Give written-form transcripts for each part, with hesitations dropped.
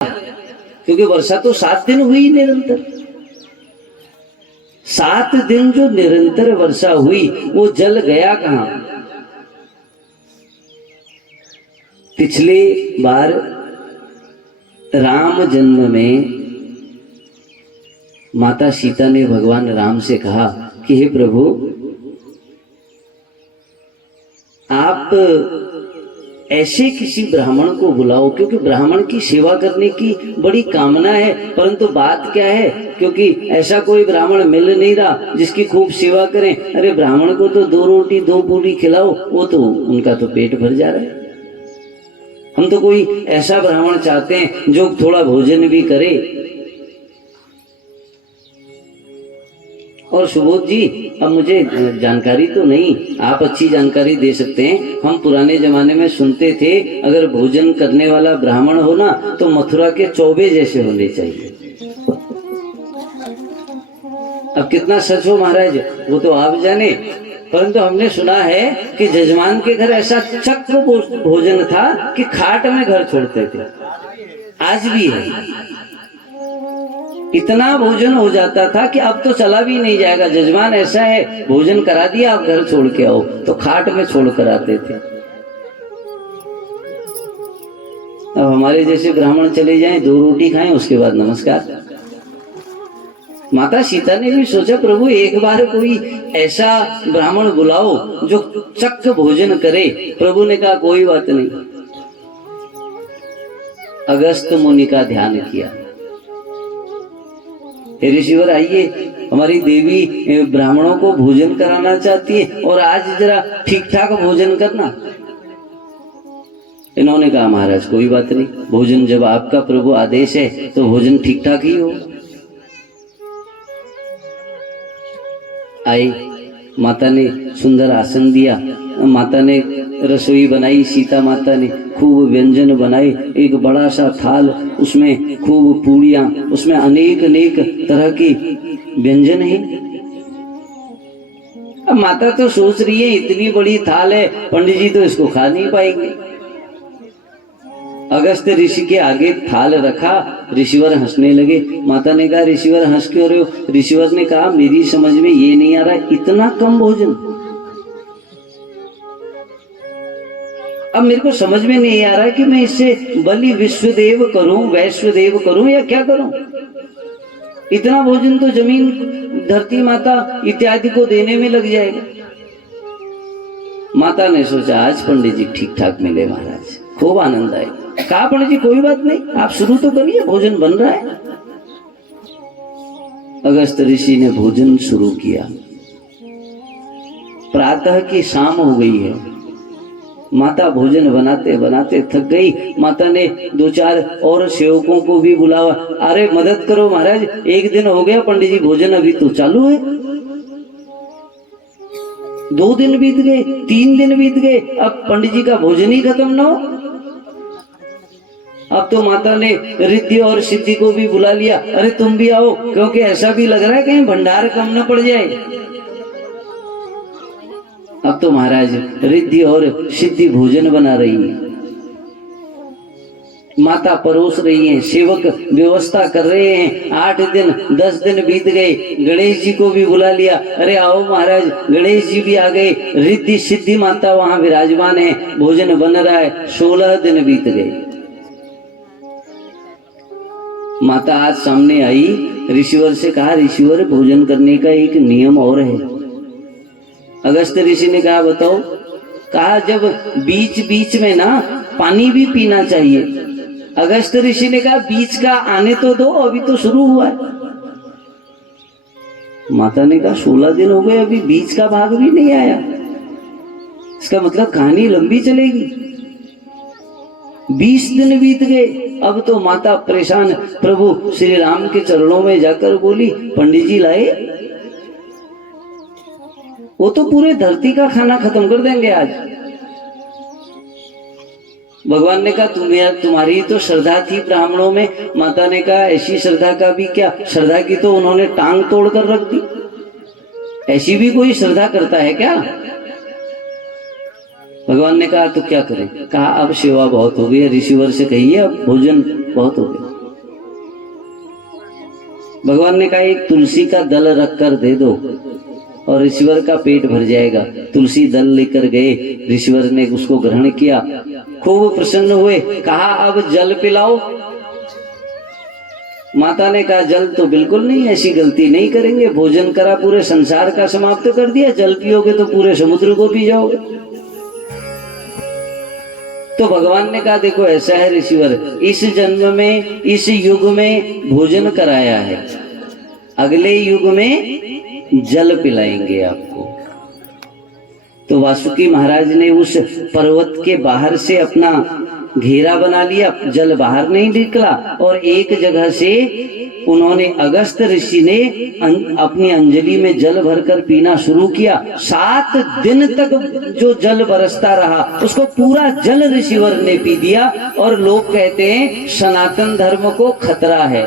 क्योंकि वर्षा तो 7 दिन हुई निरंतर। 7 दिन जो निरंतर वर्षा हुई वो जल गया कहां? पिछले बार राम जन्म में माता सीता ने भगवान राम से कहा कि हे प्रभु, आप ऐसे किसी ब्राह्मण को बुलाओ, क्योंकि ब्राह्मण की सेवा करने की बड़ी कामना है, परंतु बात क्या है, क्योंकि ऐसा कोई ब्राह्मण मिल नहीं रहा जिसकी खूब सेवा करें। अरे ब्राह्मण को तो 2 रोटी 2 पूरी खिलाओ, वो तो उनका तो पेट भर जा रहा है। हम तो कोई ऐसा ब्राह्मण चाहते हैं जो थोड़ा भोजन भी करे। और सुबोध जी, अब मुझे जानकारी तो नहीं, आप अच्छी जानकारी दे सकते हैं। हम पुराने जमाने में सुनते थे अगर भोजन करने वाला ब्राह्मण हो ना तो मथुरा के चौबे जैसे होने चाहिए। अब कितना सच हो महाराज वो तो आप जाने, परंतु हमने सुना है कि जजमान के घर ऐसा चक्र भोजन था कि खाट में घर छोड़ते थे। आज भी है। इतना भोजन हो जाता था कि अब तो चला भी नहीं जाएगा। जजमान ऐसा है, भोजन करा दिया, आप घर छोड़ के आओ, तो खाट में छोड़ कर आते थे। अब हमारे जैसे ब्राह्मण चले जाएं, 2 रोटी खाएं, उसके बाद नमस्कार। माता सीता ने भी सोचा प्रभु एक बार कोई ऐसा ब्राह्मण बुलाओ जो चक्र भोजन करे। प्रभु ने कहा कोई बात नहीं। अगस्त मुनि का ध्यान किया, ऋषिवर आइए, हमारी देवी ब्राह्मणों को भोजन कराना चाहती है और आज जरा ठीक ठाक भोजन करना। इन्होंने कहा महाराज कोई बात नहीं, भोजन जब आपका प्रभु आदेश है तो भोजन ठीक ठाक ही हो। आई, माता ने सुंदर आसन दिया, माता ने रसोई बनाई, सीता माता ने खूब व्यंजन बनाए, एक बड़ा सा थाल, उसमें खूब पूड़ियां, उसमें अनेक अनेक तरह के व्यंजन है। अब माता तो सोच रही है इतनी बड़ी थाल है, पंडित जी तो इसको खा नहीं पाएंगे। अगस्त ऋषि के आगे थाल रखा, ऋषिवर हंसने लगे। माता ने कहा ऋषिवर हंस क्यों रहे हो? ऋषिवर ने कहा मेरी समझ में ये नहीं आ रहा, इतना कम भोजन। अब मेरे को समझ में नहीं आ रहा कि मैं इससे बलि विश्वदेव करूं, वैश्वदेव करूं या क्या करूं। इतना भोजन तो जमीन, धरती माता इत्यादि को देने में लग जाएगा। माता ने सोचा आज पंडित जी ठीक ठाक मिले महाराज, खूब आनंद आए। कहा पंडित जी कोई बात नहीं, आप शुरू तो करिए, भोजन बन रहा है। अगस्त ऋषि ने भोजन शुरू किया। प्रातः की शाम हो गई है, माता भोजन बनाते बनाते थक गई। माता ने 2-4 और सेवकों को भी बुलावा, अरे मदद करो महाराज, 1 दिन हो गया पंडित जी भोजन अभी तो चालू है। 2 दिन बीत गए, 3 दिन बीत गए, अब पंडित जी का भोजन ही खत्म ना हो। अब तो माता ने रिद्धि और सिद्धि को भी बुला लिया, अरे तुम भी आओ, क्योंकि ऐसा भी लग रहा है कहीं भंडार कम न पड़ जाए। अब तो महाराज रिद्धि और सिद्धि भोजन बना रही है, माता परोस रही हैं, सेवक व्यवस्था कर रहे हैं। 8 दिन 10 दिन बीत गए, गणेश जी को भी बुला लिया, अरे आओ महाराज, गणेश जी भी आ गए। रिद्धि सिद्धि माता वहां विराजमान है, भोजन बन रहा है। 16 दिन बीत गए। माता आज सामने आई, ऋषिवर से कहा ऋषिवर भोजन करने का एक नियम और है। अगस्त ऋषि ने कहा बताओ। कहा जब बीच बीच में ना पानी भी पीना चाहिए। अगस्त ऋषि ने कहा बीच का आने तो दो, अभी तो शुरू हुआ है। माता ने कहा 16 दिन हो गए, अभी बीच का भाग भी नहीं आया, इसका मतलब कहानी लंबी चलेगी। 20 दिन बीत गए। अब तो माता परेशान प्रभु श्री राम के चरणों में जाकर बोली पंडित जी लाए, वो तो पूरे धरती का खाना खत्म कर देंगे आज। भगवान ने कहा तुम्हारी तो श्रद्धा थी ब्राह्मणों में। माता ने कहा ऐसी श्रद्धा का भी क्या, श्रद्धा की तो उन्होंने टांग तोड़ कर रख दी। ऐसी भी कोई श्रद्धा करता है क्या? भगवान ने कहा तो क्या करें? कहा अब सेवा बहुत हो गई है, ऋषिवर से कहिए अब भोजन बहुत हो गया। भगवान ने कहा एक तुलसी का दल रख कर दे दो और ऋषिवर का पेट भर जाएगा। तुलसी दल लेकर गए, ऋषिवर ने उसको ग्रहण किया, खूब प्रसन्न हुए। कहा अब जल पिलाओ। माता ने कहा जल तो बिल्कुल नहीं, ऐसी गलती नहीं करेंगे, भोजन करा पूरे संसार का समाप्त कर दिया, जल पियोगे तो पूरे समुद्र को पी जाओगे। तो भगवान ने कहा देखो ऐसा है ऋषिवर, इस जन्म में इस युग में भोजन कराया है, अगले युग में जल पिलाएंगे आपको। तो वासुकी महाराज ने उस पर्वत के बाहर से अपना घेरा बना लिया, जल बाहर नहीं निकला, और एक जगह से उन्होंने अगस्त ऋषि ने अपनी अंजलि में जल भरकर पीना शुरू किया। 7 दिन तक जो जल बरसता रहा उसको पूरा जल ऋषिवर ने पी दिया। और लोग कहते हैं सनातन धर्म को खतरा है।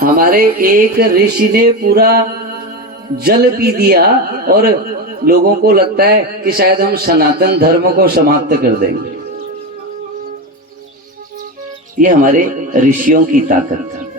हमारे एक ऋषि ने पूरा जल पी दिया और लोगों को लगता है कि शायद हम सनातन धर्म को समाप्त कर देंगे। ये हमारे ऋषियों की ताकत थी।